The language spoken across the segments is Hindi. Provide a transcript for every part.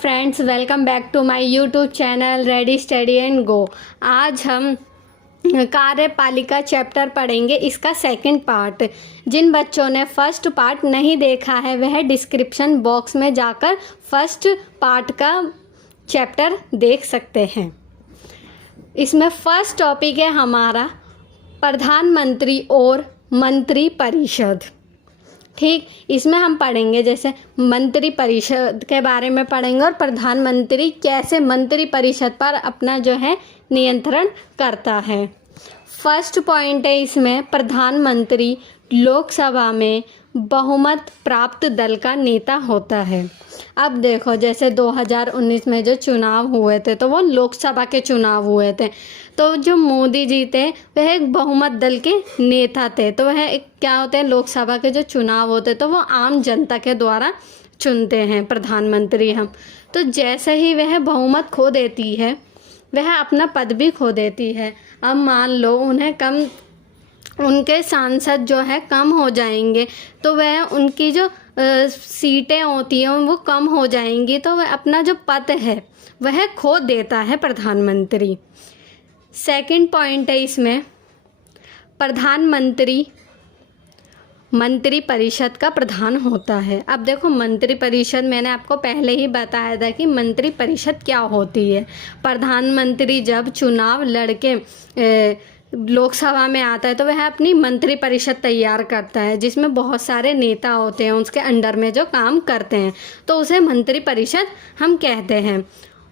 Friends, welcome back to my YouTube channel ready study and go. आज हम कार्यपालिका चैप्टर पढ़ेंगे, इसका सेकंड पार्ट। जिन बच्चों ने फर्स्ट पार्ट नहीं देखा है वह डिस्क्रिप्शन बॉक्स में जाकर फर्स्ट पार्ट का चैप्टर देख सकते हैं। इसमें फर्स्ट टॉपिक है हमारा प्रधानमंत्री और मंत्री परिषद। ठीक, इसमें हम पढ़ेंगे जैसे मंत्री परिषद के बारे में पढ़ेंगे और प्रधानमंत्री कैसे मंत्री परिषद पर अपना जो है नियंत्रण करता है। फर्स्ट पॉइंट है इसमें, प्रधानमंत्री लोकसभा में बहुमत प्राप्त दल का नेता होता है। अब देखो, जैसे 2019 में जो चुनाव हुए थे तो वो लोकसभा के चुनाव हुए थे, तो जो मोदी जी थे वह एक बहुमत दल के नेता थे। तो वह एक क्या होते हैं, लोकसभा के जो चुनाव होते तो वो आम जनता के द्वारा चुनते हैं प्रधानमंत्री हम। तो जैसे ही वह बहुमत खो देती है वह अपना पद भी खो देती है। अब मान लो उनके सांसद जो है कम हो जाएंगे तो वह उनकी जो सीटें होती हैं वो कम हो जाएंगी, तो वह अपना जो पद है वह खो देता है प्रधानमंत्री। सेकंड पॉइंट है इसमें, प्रधानमंत्री मंत्री परिषद का प्रधान होता है। अब देखो, मंत्री परिषद मैंने आपको पहले ही बताया था कि मंत्री परिषद क्या होती है। प्रधानमंत्री जब चुनाव लड़के लोकसभा में आता है तो वह अपनी मंत्री परिषद तैयार करता है, जिसमें बहुत सारे नेता होते हैं उसके अंडर में जो काम करते हैं, तो उसे मंत्री परिषद हम कहते हैं।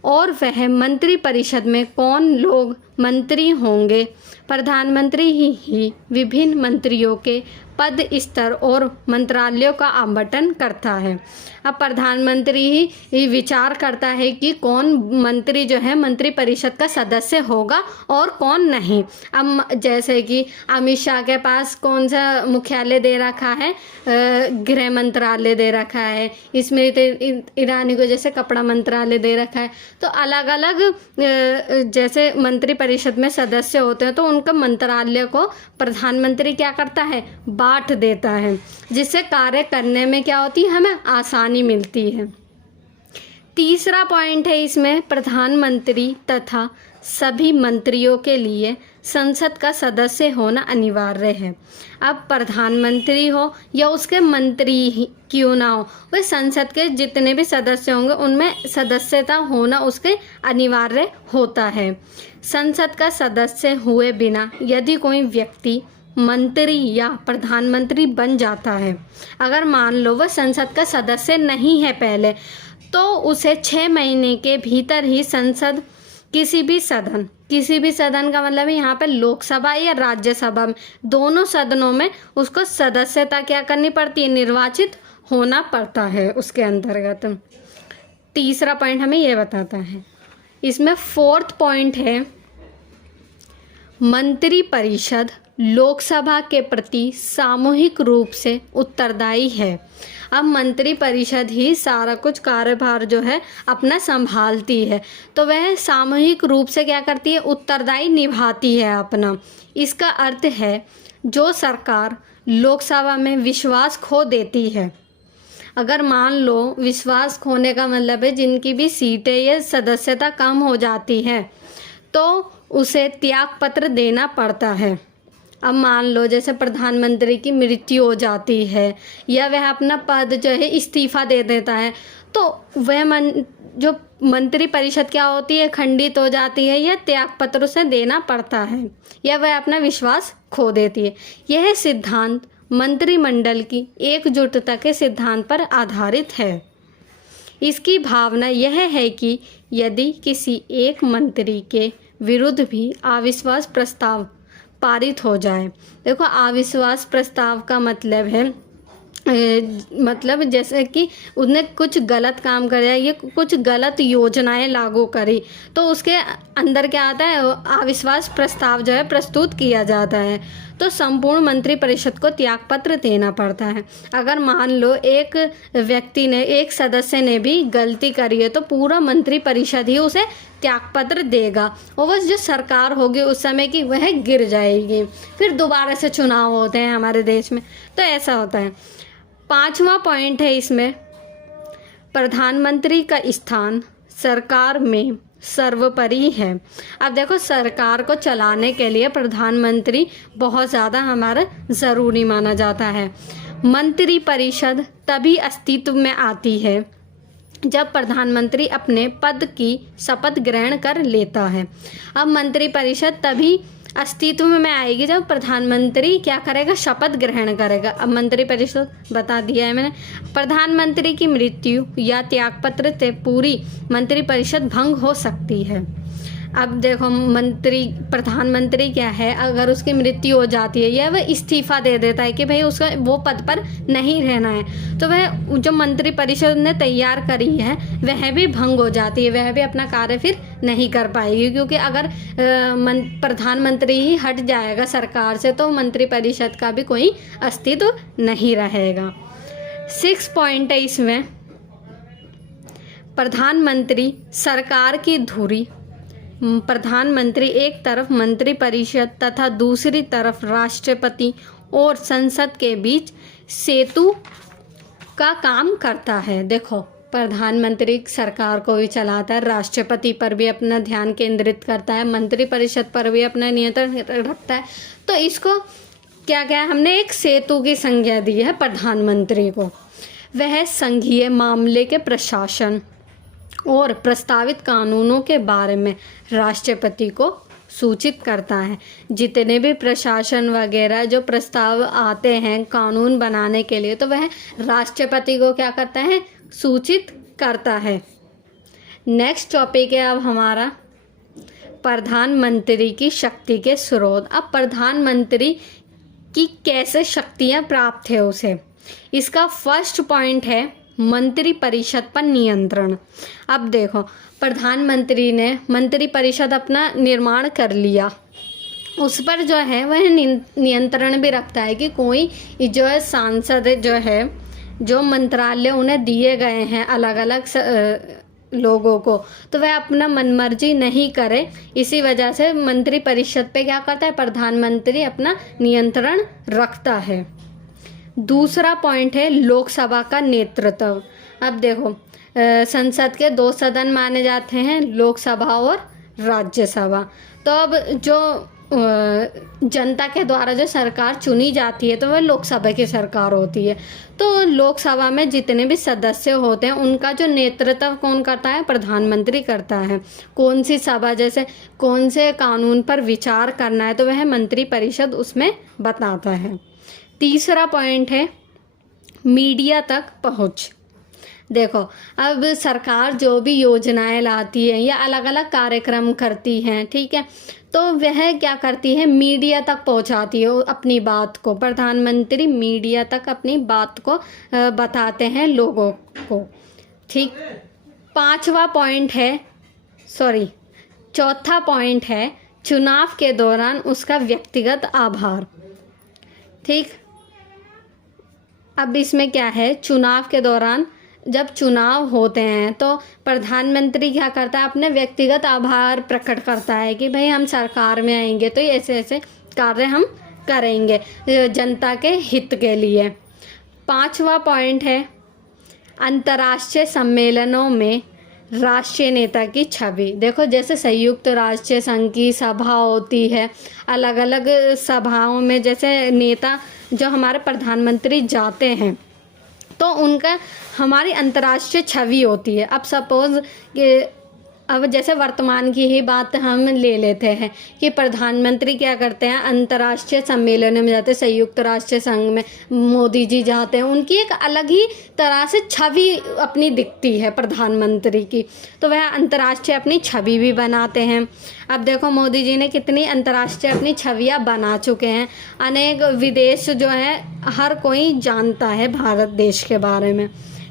और वह मंत्री परिषद में कौन लोग मंत्री होंगे? प्रधानमंत्री ही विभिन्न मंत्रियों के पद, स्तर और मंत्रालयों का आवंटन करता है। अब प्रधानमंत्री ही विचार करता है कि कौन मंत्री जो है मंत्री परिषद का सदस्य होगा और कौन नहीं। अब जैसे कि अमित शाह के पास कौन सा मुख्यालय दे रखा है, गृह मंत्रालय दे रखा है, स्मृति ईरानी को जैसे कपड़ा मंत्रालय दे रखा है। तो अलग अलग जैसे मंत्री परिषद में सदस्य होते हैं तो उनका मंत्रालय को प्रधानमंत्री क्या करता है, बांट देता है, जिससे कार्य करने में क्या होती है, हमें आसानी मिलती है। तीसरा पॉइंट है इसमें, प्रधानमंत्री तथा सभी मंत्रियों के लिए संसद का सदस्य होना अनिवार्य है। अब प्रधानमंत्री हो या उसके मंत्री क्यों ना हो, वह संसद के जितने भी सदस्य होंगे उनमें सदस्यता होना उसके अनिवार्य होता है। संसद का सदस्य हुए बिना यदि कोई व्यक्ति मंत्री या प्रधानमंत्री बन जाता है, अगर मान लो वह संसद का सदस्य नहीं है पहले, तो उसे 6 महीने के भीतर ही संसद किसी भी सदन का मतलब यहाँ पे लोकसभा या राज्यसभा में, दोनों सदनों में उसको सदस्यता क्या करनी पड़ती है, निर्वाचित होना पड़ता है उसके अंतर्गत। तीसरा पॉइंट हमें यह बताता है। इसमें फोर्थ पॉइंट है, मंत्री परिषद लोकसभा के प्रति सामूहिक रूप से उत्तरदायी है। अब मंत्री परिषद ही सारा कुछ कार्यभार जो है अपना संभालती है, तो वह सामूहिक रूप से क्या करती है, उत्तरदायी निभाती है अपना। इसका अर्थ है जो सरकार लोकसभा में विश्वास खो देती है, अगर मान लो विश्वास खोने का मतलब है जिनकी भी सीटें या सदस्यता कम हो जाती है तो उसे त्यागपत्र देना पड़ता है। अब मान लो जैसे प्रधानमंत्री की मृत्यु हो जाती है या वह अपना पद जो है इस्तीफा दे देता है, तो वह जो मंत्री परिषद क्या होती है, खंडित हो जाती है या त्यागपत्र उसे देना पड़ता है या वह अपना विश्वास खो देती है। यह सिद्धांत मंत्रिमंडल की एकजुटता के सिद्धांत पर आधारित है। इसकी भावना यह है कि यदि किसी एक मंत्री के विरुद्ध भी अविश्वास प्रस्ताव पारित हो जाए, देखो अविश्वास प्रस्ताव का मतलब है मतलब जैसे कि उसने कुछ गलत काम कराया या कुछ गलत योजनाएं लागू करी, तो उसके अंदर क्या आता है, अविश्वास प्रस्ताव जो है प्रस्तुत किया जाता है, तो संपूर्ण मंत्री परिषद को त्यागपत्र देना पड़ता है। अगर मान लो एक व्यक्ति ने, एक सदस्य ने भी गलती करी है तो पूरा मंत्री परिषद ही उसे त्यागपत्र देगा और वह जो सरकार होगी उस समय की वह गिर जाएगी। फिर दोबारा से चुनाव होते हैं हमारे देश में, तो ऐसा होता है। 5वां पॉइंट है इसमें, प्रधानमंत्री का स्थान सरकार में सर्वोपरि है। अब देखो, सरकार को चलाने के लिए प्रधानमंत्री बहुत ज़्यादा हमारा ज़रूरी माना जाता है। मंत्रिपरिषद तभी अस्तित्व में आती है जब प्रधानमंत्री अपने पद की शपथ ग्रहण कर लेता है। अब मंत्रिपरिषद तभी अस्तित्व में आएगी जब प्रधानमंत्री क्या करेगा, शपथ ग्रहण करेगा। अब मंत्रिपरिषद बता दिया है मैंने। प्रधानमंत्री की मृत्यु या त्यागपत्र से पूरी मंत्रिपरिषद भंग हो सकती है। अब देखो, प्रधानमंत्री क्या है, अगर उसकी मृत्यु हो जाती है या वह इस्तीफा दे देता है कि भाई उसका वो पद पर नहीं रहना है, तो वह जो मंत्रिपरिषद ने तैयार करी है वह भी भंग हो जाती है, वह भी अपना कार्य फिर नहीं कर पाएगी। क्योंकि अगर प्रधानमंत्री ही हट जाएगा सरकार से तो मंत्रिपरिषद का भी कोई अस्तित्व नहीं रहेगा। 6 पॉइंट है इसमें। प्रधानमंत्री सरकार की धुरी। प्रधानमंत्री एक तरफ मंत्रिपरिषद तथा दूसरी तरफ राष्ट्रपति और संसद के बीच सेतु का काम करता है। देखो, प्रधानमंत्री सरकार को भी चलाता है, राष्ट्रपति पर भी अपना ध्यान केंद्रित करता है, मंत्रिपरिषद पर भी अपना नियंत्रण रखता है। तो इसको क्या क्या हमने एक सेतु की संज्ञा दी है प्रधानमंत्री को। वह संघीय मामले के प्रशासन और प्रस्तावित कानूनों के बारे में राष्ट्रपति को सूचित करता है। जितने भी प्रशासन वगैरह जो प्रस्ताव आते हैं कानून बनाने के लिए, तो वह राष्ट्रपति को क्या करता है, सूचित करता है। नेक्स्ट टॉपिक है अब हमारा प्रधानमंत्री की शक्ति के स्रोत। अब प्रधानमंत्री की कैसे शक्तियां प्राप्त है उसे, इसका फर्स्ट पॉइंट है मंत्रिपरिषद पर नियंत्रण। अब देखो, प्रधानमंत्री ने मंत्रिपरिषद अपना निर्माण कर लिया, उस पर जो है वह नियंत्रण भी रखता है कि कोई जो है सांसद जो है, जो मंत्रालय उन्हें दिए गए हैं अलग अलग लोगों को, तो वह अपना मनमर्जी नहीं करे। इसी वजह से मंत्रिपरिषद पे क्या करता है, प्रधानमंत्री अपना नियंत्रण रखता है। दूसरा पॉइंट है लोकसभा का नेतृत्व। अब देखो, संसद के 2 सदन माने जाते हैं, लोकसभा और राज्यसभा। तो अब जो जनता के द्वारा जो सरकार चुनी जाती है तो वह लोकसभा की सरकार होती है। तो लोकसभा में जितने भी सदस्य होते हैं उनका जो नेतृत्व कौन करता है, प्रधानमंत्री करता है। कौन सी सभा, जैसे कौन से कानून पर विचार करना है, तो वह मंत्रिपरिषद उसमें बताता है। तीसरा पॉइंट है मीडिया तक पहुंच। देखो, अब सरकार जो भी योजनाएं लाती है या अलग अलग कार्यक्रम करती हैं, ठीक है, तो वह क्या करती है, मीडिया तक पहुंचाती है अपनी बात को। प्रधानमंत्री मीडिया तक अपनी बात को बताते हैं लोगों को, ठीक। चौथा पॉइंट है चुनाव के दौरान उसका व्यक्तिगत आभार, ठीक। अब इसमें क्या है, चुनाव के दौरान जब चुनाव होते हैं तो प्रधानमंत्री क्या करता है, अपने व्यक्तिगत आभार प्रकट करता है कि भाई हम सरकार में आएंगे तो ऐसे ऐसे कार्य हम करेंगे जनता के हित के लिए। 5वां पॉइंट है अंतर्राष्ट्रीय सम्मेलनों में राष्ट्रीय नेता की छवि। देखो, जैसे संयुक्त राष्ट्र संघ की सभा होती है, अलग अलग सभाओं में जैसे नेता जो हमारे प्रधानमंत्री जाते हैं तो उनका हमारी अंतर्राष्ट्रीय छवि होती है। अब सपोज़ कि अब जैसे वर्तमान की ही बात हम ले लेते हैं कि प्रधानमंत्री क्या करते हैं, अंतर्राष्ट्रीय सम्मेलनों में जाते हैं, संयुक्त राष्ट्र संघ में मोदी जी जाते हैं, उनकी एक अलग ही तरह से छवि अपनी दिखती है प्रधानमंत्री की, तो वह अंतर्राष्ट्रीय अपनी छवि भी बनाते हैं। अब देखो, मोदी जी ने कितनी अंतर्राष्ट्रीय अपनी छवियाँ बना चुके हैं, अनेक विदेश जो है हर कोई जानता है भारत देश के बारे में,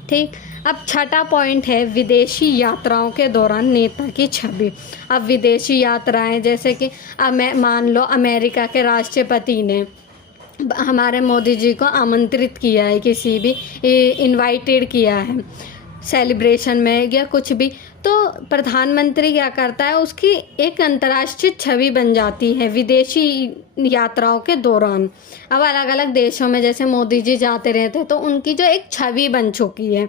ठीक। अब 6वां पॉइंट है विदेशी यात्राओं के दौरान नेता की छवि। अब विदेशी यात्राएं जैसे कि मान लो अमेरिका के राष्ट्रपति ने हमारे मोदी जी को आमंत्रित किया है, किसी भी इनवाइटेड किया है, सेलिब्रेशन में या कुछ भी, तो प्रधानमंत्री क्या करता है, उसकी एक अंतर्राष्ट्रीय छवि बन जाती है विदेशी यात्राओं के दौरान। अब अलग अलग देशों में जैसे मोदी जी जाते रहते हैं तो उनकी जो एक छवि बन चुकी है।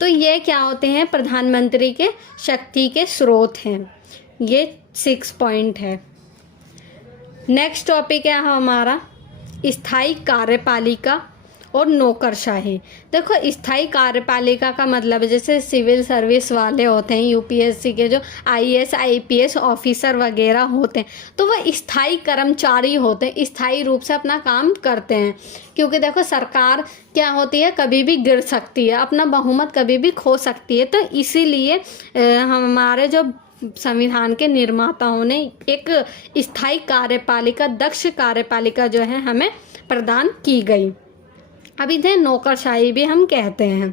तो ये क्या होते हैं, प्रधानमंत्री के शक्ति के स्रोत हैं। ये 6 पॉइंट है। नेक्स्ट टॉपिक है हमारा स्थायी कार्यपालिका और नौकरशाही। देखो, स्थायी कार्यपालिका का मतलब है जैसे सिविल सर्विस वाले होते हैं, यूपीएससी के जो आईएएस आईपीएस ऑफिसर वगैरह होते हैं, तो वह स्थायी कर्मचारी होते हैं, स्थायी रूप से अपना काम करते हैं। क्योंकि देखो, सरकार क्या होती है, कभी भी गिर सकती है, अपना बहुमत कभी भी खो सकती है। तो इसीलिए हमारे जो संविधान के निर्माताओं ने एक स्थायी कार्यपालिका, दक्ष कार्यपालिका जो है हमें प्रदान की गई। अब इन्हें नौकरशाही भी हम कहते हैं।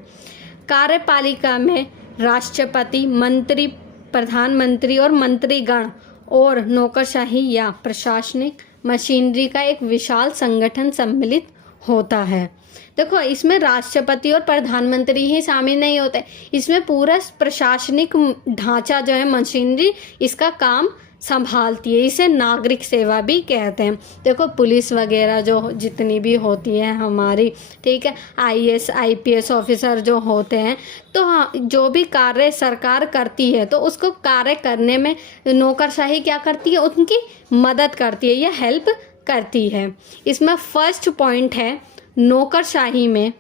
कार्यपालिका में राष्ट्रपति, मंत्री, प्रधानमंत्री और मंत्रीगण और नौकरशाही या प्रशासनिक मशीनरी का एक विशाल संगठन सम्मिलित होता है। देखो, इसमें राष्ट्रपति और प्रधानमंत्री ही शामिल नहीं होते, इसमें पूरा प्रशासनिक ढांचा जो है, मशीनरी, इसका काम संभालती है। इसे नागरिक सेवा भी कहते हैं। देखो, पुलिस वगैरह जो जितनी भी होती है हमारी, ठीक है, आईएएस आईपीएस ऑफिसर जो होते हैं, तो हाँ, जो भी कार्य सरकार करती है तो उसको कार्य करने में नौकरशाही क्या करती है, उनकी मदद करती है या हेल्प करती है। इसमें फर्स्ट पॉइंट है, नौकरशाही में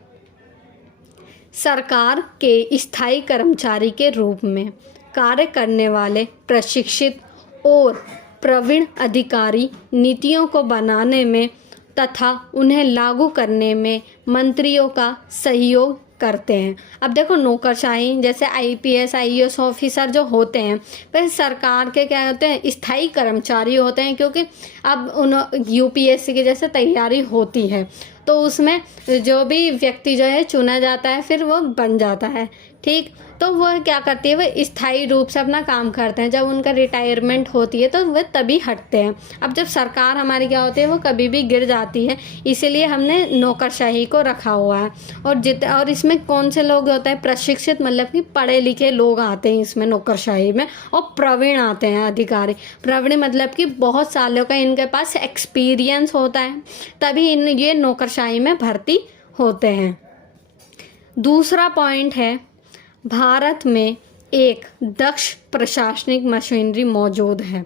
सरकार के स्थायी कर्मचारी के रूप में कार्य करने वाले प्रशिक्षित और प्रवीण अधिकारी नीतियों को बनाने में तथा उन्हें लागू करने में मंत्रियों का सहयोग करते हैं। अब देखो, नौकरशाही जैसे आईपीएस आईएएस ऑफिसर जो होते हैं वह सरकार के क्या होते हैं, स्थायी कर्मचारी होते हैं। क्योंकि अब उन यूपीएससी की जैसे तैयारी होती है तो उसमें जो भी व्यक्ति जो है चुना जाता है, फिर वो बन जाता है, ठीक। तो वह क्या करती है, वह स्थायी रूप से अपना काम करते हैं। जब उनका रिटायरमेंट होती है तो वह तभी हटते हैं। अब जब सरकार हमारी क्या होती है, वो कभी भी गिर जाती है, इसीलिए हमने नौकरशाही को रखा हुआ है। और इसमें कौन से लोग होते हैं, प्रशिक्षित, मतलब कि पढ़े लिखे लोग आते हैं इसमें नौकरशाही में, और प्रवीण आते हैं अधिकारी। प्रवीण मतलब कि बहुत सालों का इनके पास एक्सपीरियंस होता है, तभी ये नौकरशाही में भर्ती होते हैं। दूसरा पॉइंट है, भारत में एक दक्ष प्रशासनिक मशीनरी मौजूद है।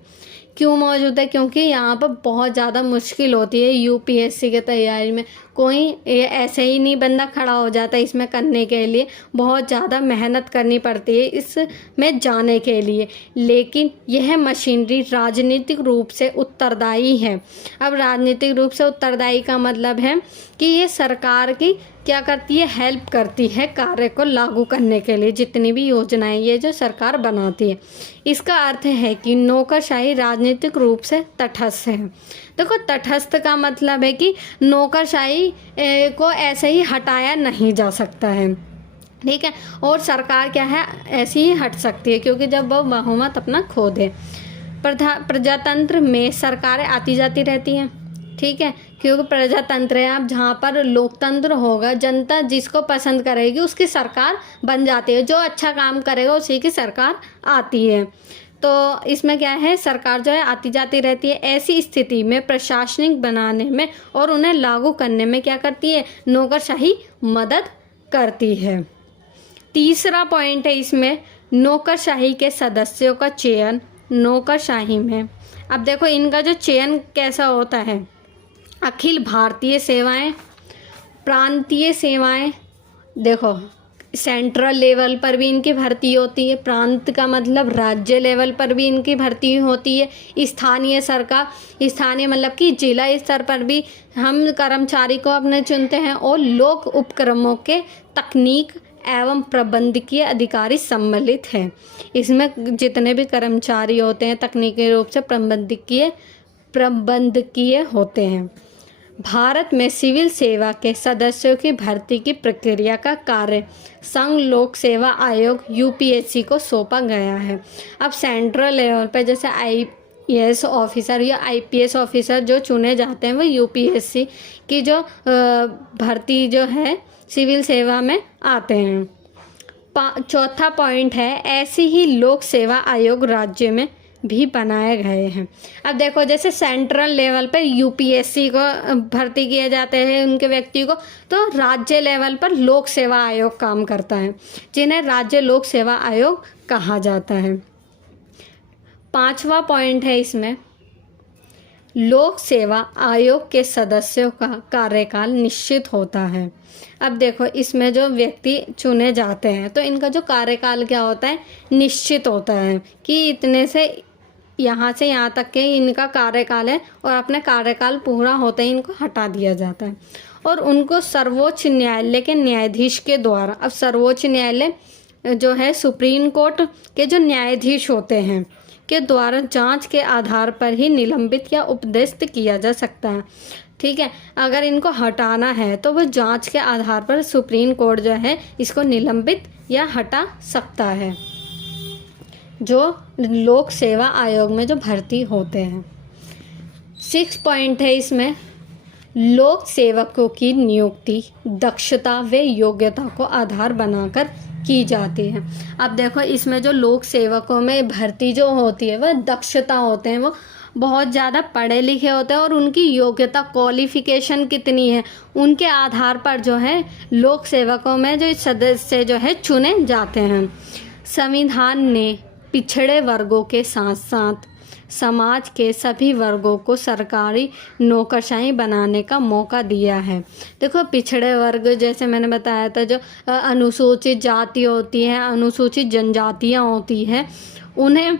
क्यों मौजूद है, क्योंकि यहाँ पर बहुत ज़्यादा मुश्किल होती है यूपीएससी के तैयारी में। कोई ऐसे ही नहीं बंदा खड़ा हो जाता इसमें करने के लिए, बहुत ज़्यादा मेहनत करनी पड़ती है इसमें जाने के लिए। लेकिन यह मशीनरी राजनीतिक रूप से उत्तरदायी है। अब राजनीतिक रूप से उत्तरदायी का मतलब है कि ये सरकार की क्या करती है, हेल्प करती है कार्य को लागू करने के लिए, जितनी भी योजनाएं ये जो सरकार बनाती है। इसका अर्थ है कि नौकरशाही राजनीतिक रूप से तटस्थ है। देखो, तटस्थ का मतलब है कि नौकरशाही को ऐसे ही हटाया नहीं जा सकता है, ठीक है। और सरकार क्या है, ऐसी ही हट सकती है क्योंकि जब वो बहुमत अपना खो दे। प्रजातंत्र में सरकारें आती जाती रहती हैं, ठीक है, क्योंकि प्रजातंत्र है। अब जहाँ पर लोकतंत्र होगा, जनता जिसको पसंद करेगी उसकी सरकार बन जाती है, जो अच्छा काम करेगा उसी की सरकार आती है। तो इसमें क्या है, सरकार जो है आती जाती रहती है। ऐसी स्थिति में प्रशासनिक बनाने में और उन्हें लागू करने में क्या करती है, नौकरशाही मदद करती है। तीसरा पॉइंट है इसमें, नौकरशाही के सदस्यों का चयन नौकरशाही में। अब देखो, इनका जो चयन कैसा होता है, अखिल भारतीय सेवाएं, प्रांतीय सेवाएं, देखो सेंट्रल लेवल पर भी इनकी भर्ती होती है, प्रांत का मतलब राज्य लेवल पर भी इनकी भर्ती होती है, स्थानीय सरकार, स्थानीय मतलब कि जिला स्तर पर भी हम कर्मचारी को अपने चुनते हैं, और लोक उपक्रमों के तकनीक एवं प्रबंधकीय अधिकारी सम्मिलित हैं। इसमें जितने भी कर्मचारी होते हैं तकनीकी रूप से प्रबंधकीय होते हैं। भारत में सिविल सेवा के सदस्यों की भर्ती की प्रक्रिया का कार्य संघ लोक सेवा आयोग यूपीएससी को सौंपा गया है। अब सेंट्रल लेवल पर जैसे आईएएस ऑफिसर या आईपीएस ऑफिसर जो चुने जाते हैं वो यूपीएससी की जो भर्ती जो है सिविल सेवा में आते हैं। चौथा पॉइंट है, ऐसी ही लोक सेवा आयोग राज्य में भी बनाए गए हैं। अब देखो, जैसे सेंट्रल लेवल पर यूपीएससी को भर्ती किए जाते हैं उनके व्यक्ति को, तो राज्य लेवल पर लोक सेवा आयोग काम करता है, जिन्हें राज्य लोक सेवा आयोग कहा जाता है। पांचवा पॉइंट है इसमें, लोक सेवा आयोग के सदस्यों का कार्यकाल निश्चित होता है। अब देखो, इसमें जो व्यक्ति चुने जाते हैं तो इनका जो कार्यकाल क्या होता है, निश्चित होता है कि इतने से यहाँ तक के इनका कार्यकाल है, और अपने कार्यकाल पूरा होते ही इनको हटा दिया जाता है। और उनको सर्वोच्च न्यायालय के न्यायाधीश के द्वारा, अब सर्वोच्च न्यायालय जो है सुप्रीम कोर्ट के जो न्यायाधीश होते हैं के द्वारा जांच के आधार पर ही निलंबित या उपदेष्ट किया जा सकता है। ठीक है, अगर इनको हटाना है तो वो जांच के आधार पर सुप्रीम कोर्ट जो है इसको निलंबित या हटा सकता है, जो लोक सेवा आयोग में जो भर्ती होते हैं। 6 पॉइंट है इसमें, लोक सेवकों की नियुक्ति दक्षता व योग्यता को आधार बनाकर की जाती है। अब देखो, इसमें जो लोक सेवकों में भर्ती जो होती है वह दक्षता होते हैं, वो बहुत ज़्यादा पढ़े लिखे होते हैं, और उनकी योग्यता क्वालिफिकेशन कितनी है उनके आधार पर जो है लोक सेवकों में जो सदस्य जो है चुने जाते हैं। संविधान ने पिछड़े वर्गों के साथ साथ समाज के सभी वर्गों को सरकारी नौकरशाही बनाने का मौका दिया है। देखो, पिछड़े वर्ग जैसे मैंने बताया था, जो अनुसूचित जाति होती है, अनुसूचित जनजातियाँ होती हैं, उन्हें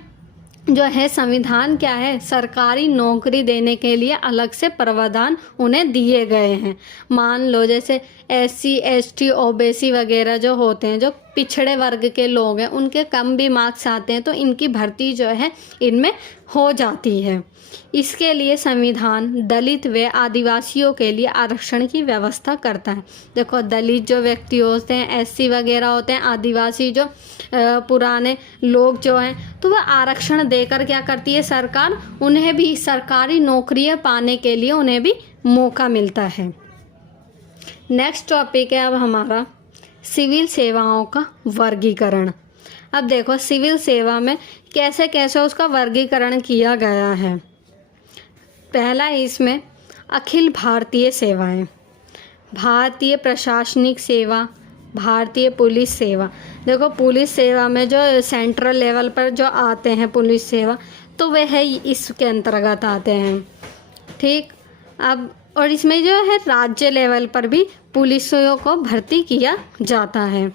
जो है संविधान क्या है, सरकारी नौकरी देने के लिए अलग से प्रावधान उन्हें दिए गए हैं। मान लो जैसे SC ST OBC वगैरह जो होते हैं, जो पिछड़े वर्ग के लोग हैं, उनके कम भी मार्क्स आते हैं तो इनकी भर्ती जो है इनमें हो जाती है। इसके लिए संविधान दलित व आदिवासियों के लिए आरक्षण की व्यवस्था करता है। देखो, दलित जो व्यक्ति होते हैं, SC वगैरह होते हैं, आदिवासी जो पुराने लोग जो हैं, तो वह आरक्षण देकर क्या करती है सरकार, उन्हें भी सरकारी नौकरियां पाने के लिए उन्हें भी मौका मिलता है। नेक्स्ट टॉपिक है अब हमारा सिविल सेवाओं का वर्गीकरण। अब देखो, सिविल सेवा में कैसे कैसे उसका वर्गीकरण किया गया है। पहला इसमें अखिल भारतीय सेवाएं, भारतीय प्रशासनिक सेवा, भारतीय पुलिस सेवा। देखो, पुलिस सेवा में जो सेंट्रल लेवल पर जो आते हैं पुलिस सेवा, तो वह है इसके अंतर्गत आते हैं। ठीक, अब और इसमें जो है राज्य लेवल पर भी पुलिसों को भर्ती किया जाता है।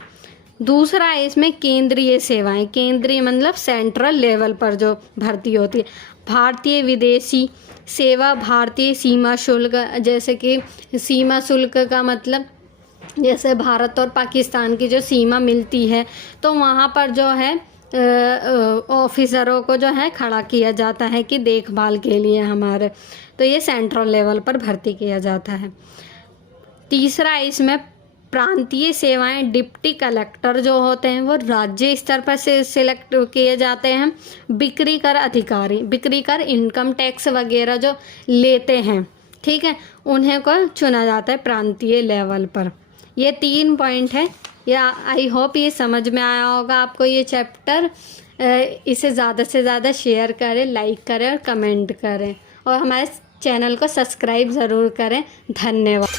दूसरा है इसमें केंद्रीय सेवाएं, केंद्रीय मतलब सेंट्रल लेवल पर जो भर्ती होती है। भारतीय विदेशी सेवा, भारतीय सीमा शुल्क, जैसे कि सीमा शुल्क का मतलब जैसे भारत और पाकिस्तान की जो सीमा मिलती है, तो वहाँ पर जो है ऑफिसरों को जो है खड़ा किया जाता है कि देखभाल के लिए हमारे, तो ये सेंट्रल लेवल पर भर्ती किया जाता है। तीसरा इसमें प्रांतीय सेवाएं, डिप्टी कलेक्टर जो होते हैं वो राज्य स्तर पर से सिलेक्ट किए जाते हैं। बिक्री कर अधिकारी, बिक्री कर इनकम टैक्स वगैरह जो लेते हैं, ठीक है, उन्हें को चुना जाता है प्रांतीय लेवल पर। ये 3 पॉइंट है। या आई होप ये समझ में आया होगा आपको ये चैप्टर। इसे ज़्यादा से ज़्यादा शेयर करें, लाइक करें और कमेंट करें, और हमारे चैनल को सब्सक्राइब ज़रूर करें। धन्यवाद।